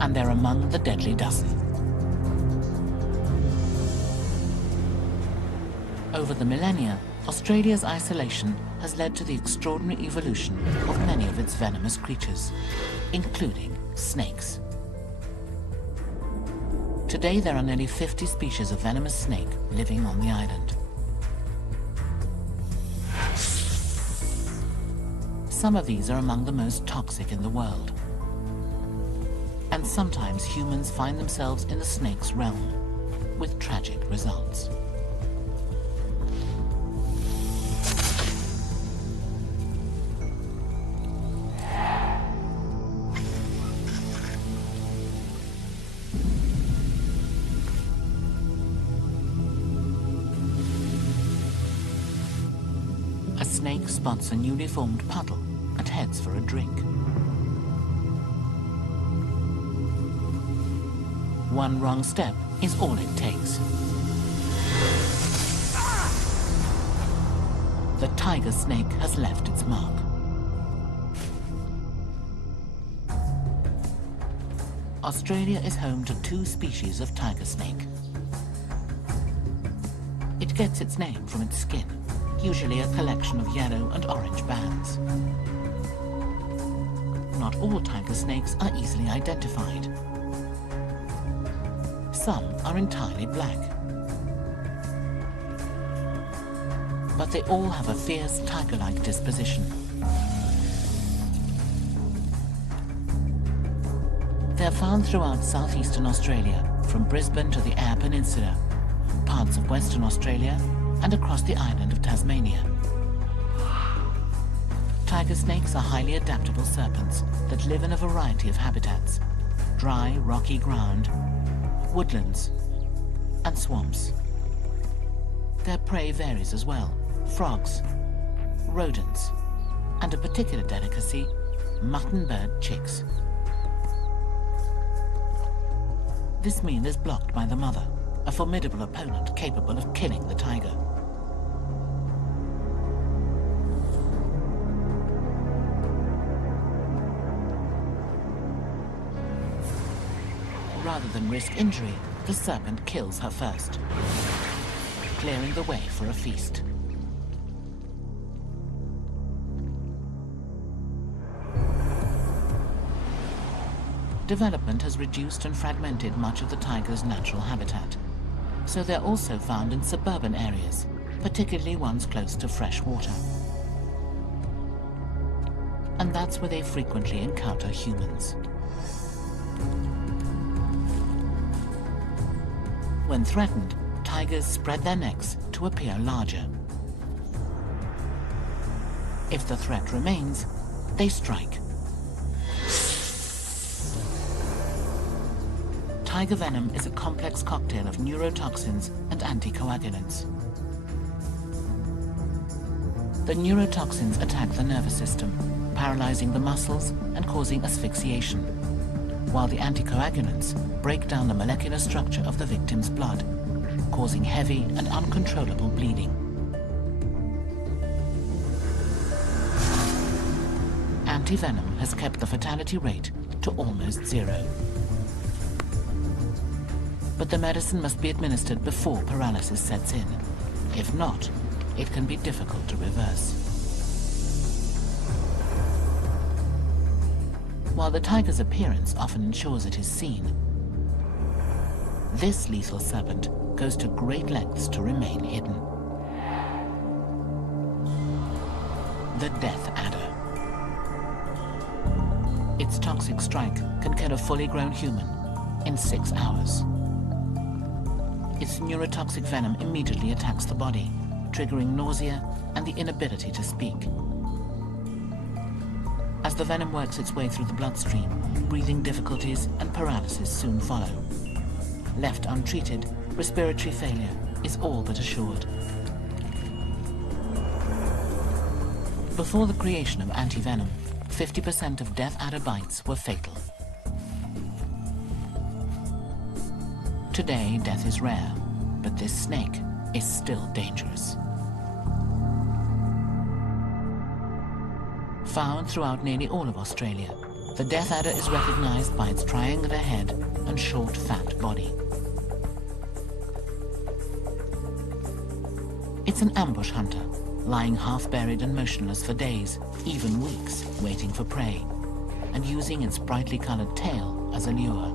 and they're among the deadly dozen. Over the millennia, Australia's isolation has led to the extraordinary evolution of many of its venomous creatures, including snakes. Today, there are nearly 50 species of venomous snake living on the island. Some of these are among the most toxic in the world. And sometimes humans find themselves in the snake's realm, with tragic results. A snake spots a newly formed puddle and heads for a drink. One wrong step is all it takes. The tiger snake has left its mark. Australia is home to 2 species of tiger snake. It gets its name from its skin, usually a collection of yellow and orange bands. Not all tiger snakes are easily identified. Some are entirely black. But they all have a fierce tiger-like disposition. They're found throughout southeastern Australia, from Brisbane to the Eyre Peninsula, parts of Western Australia, and across the island of Tasmania. Tiger snakes are highly adaptable serpents that live in a variety of habitats: dry, rocky ground, woodlands, and swamps. Their prey varies as well: frogs, rodents, and a particular delicacy, muttonbird chicks. This meal is blocked by the mother, a formidable opponent capable of killing the tiger. Rather than risk injury, the serpent kills her first, clearing the way for a feast. Development has reduced and fragmented much of the tiger's natural habitat, so they're also found in suburban areas, particularly ones close to fresh water. And that's where they frequently encounter humans. When threatened, tigers spread their necks to appear larger. If the threat remains, they strike. Tiger venom is a complex cocktail of neurotoxins and anticoagulants. The neurotoxins attack the nervous system, paralyzing the muscles and causing asphyxiation, while the anticoagulants break down the molecular structure of the victim's blood, causing heavy and uncontrollable bleeding. Antivenom has kept the fatality rate to almost 0. But the medicine must be administered before paralysis sets in. If not, it can be difficult to reverse. While the tiger's appearance often ensures it is seen, this lethal serpent goes to great lengths to remain hidden. The death adder. Its toxic strike can kill a fully grown human in 6 hours. Its neurotoxic venom immediately attacks the body, triggering nausea and the inability to speak. As the venom works its way through the bloodstream, breathing difficulties and paralysis soon follow. Left untreated, respiratory failure is all but assured. Before the creation of antivenom, 50% of death adder bites were fatal. Today, death is rare, but this snake is still dangerous. Found throughout nearly all of Australia, The death adder is recognized by its triangular head and short, fat body. It's an ambush hunter, lying half-buried and motionless for days, even weeks, waiting for prey, and using its brightly colored tail as a lure.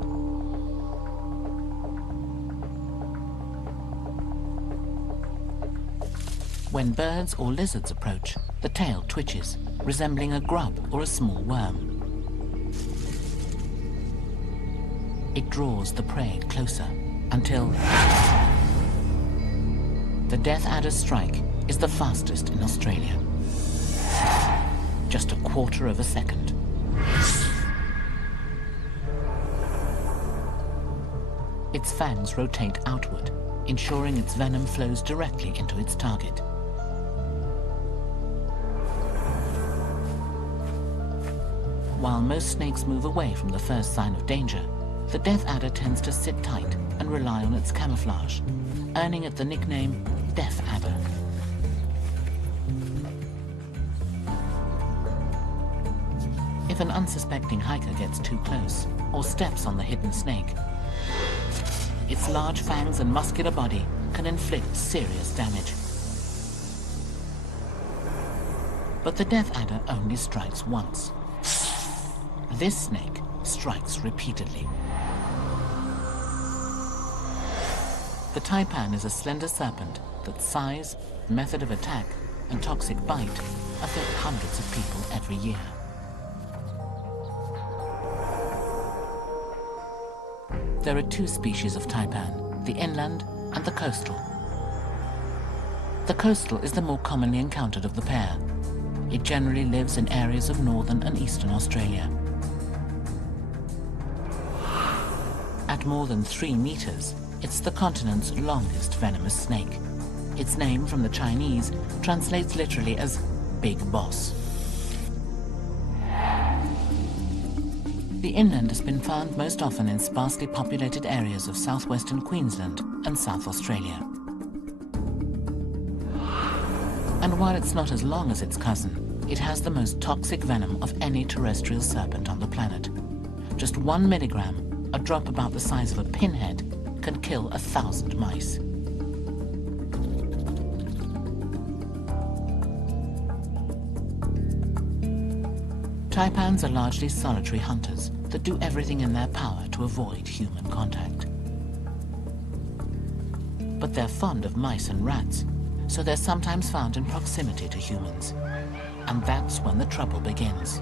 When birds or lizards approach, the tail twitches, resembling a grub or a small worm. It draws the prey closer until the death adder's strike is the fastest in Australia. Just a quarter of a second. Its fangs rotate outward, ensuring its venom flows directly into its target. While most snakes move away from the first sign of danger, the death adder tends to sit tight and rely on its camouflage, earning it the nickname death adder. If an unsuspecting hiker gets too close or steps on the hidden snake, its large fangs and muscular body can inflict serious damage. But the death adder only strikes once. This snake strikes repeatedly. The taipan is a slender serpent that size, method of attack, and toxic bite affect hundreds of people every year. There are two species of taipan, the inland and the coastal. The coastal is the more commonly encountered of the pair. It generally lives in areas of northern and eastern Australia. At more than 3 meters, it's the continent's longest venomous snake. Its name from the Chinese translates literally as Big Boss. The inland has been found most often in sparsely populated areas of southwestern Queensland and South Australia. And while it's not as long as its cousin, it has the most toxic venom of any terrestrial serpent on the planet. Just 1 milligram, a drop about the size of a pinhead, can kill 1,000 mice. Taipans are largely solitary hunters that do everything in their power to avoid human contact. But they're fond of mice and rats, so they're sometimes found in proximity to humans. And that's when the trouble begins.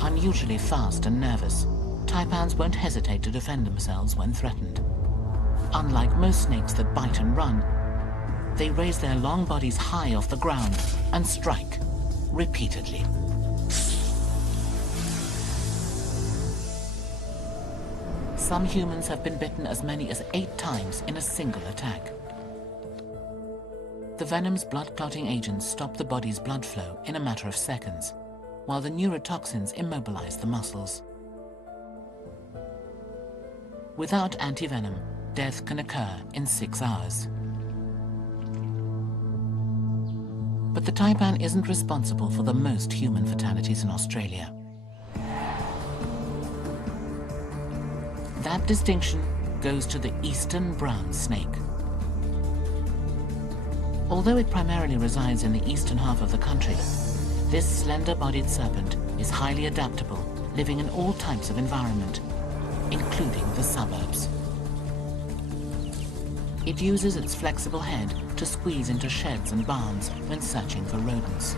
Unusually fast and nervous, taipans won't hesitate to defend themselves when threatened. Unlike most snakes that bite and run, they raise their long bodies high off the ground and strike repeatedly. Some humans have been bitten as many as 8 times in a single attack. The venom's blood-clotting agents stop the body's blood flow in a matter of seconds, while the neurotoxins immobilize the muscles. Without antivenom, death can occur in 6 hours. But the taipan isn't responsible for the most human fatalities in Australia. That distinction goes to the eastern brown snake. Although it primarily resides in the eastern half of the country, this slender-bodied serpent is highly adaptable, living in all types of environment, including the suburbs. It uses its flexible head to squeeze into sheds and barns when searching for rodents.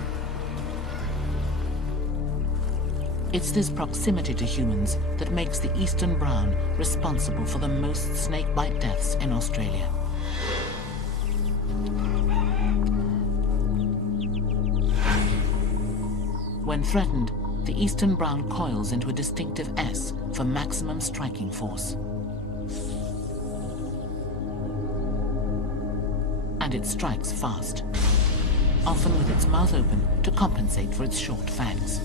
It's this proximity to humans that makes the eastern brown responsible for the most snakebite deaths in Australia. When threatened, the eastern brown coils into a distinctive S for maximum striking force. And it strikes fast, often with its mouth open to compensate for its short fangs.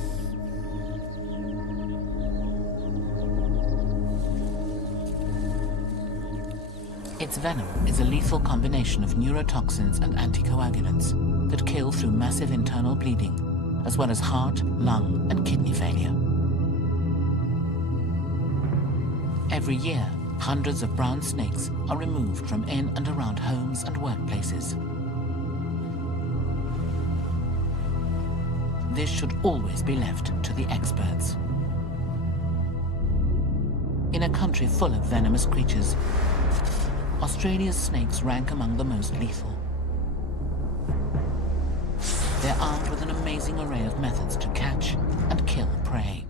Its venom is a lethal combination of neurotoxins and anticoagulants that kill through massive internal bleeding, as well as heart, lung, and kidney failure. Every year, hundreds of brown snakes are removed from in and around homes and workplaces. This should always be left to the experts. In a country full of venomous creatures, Australia's snakes rank among the most lethal. They're armed with an amazing array of methods to catch and kill prey.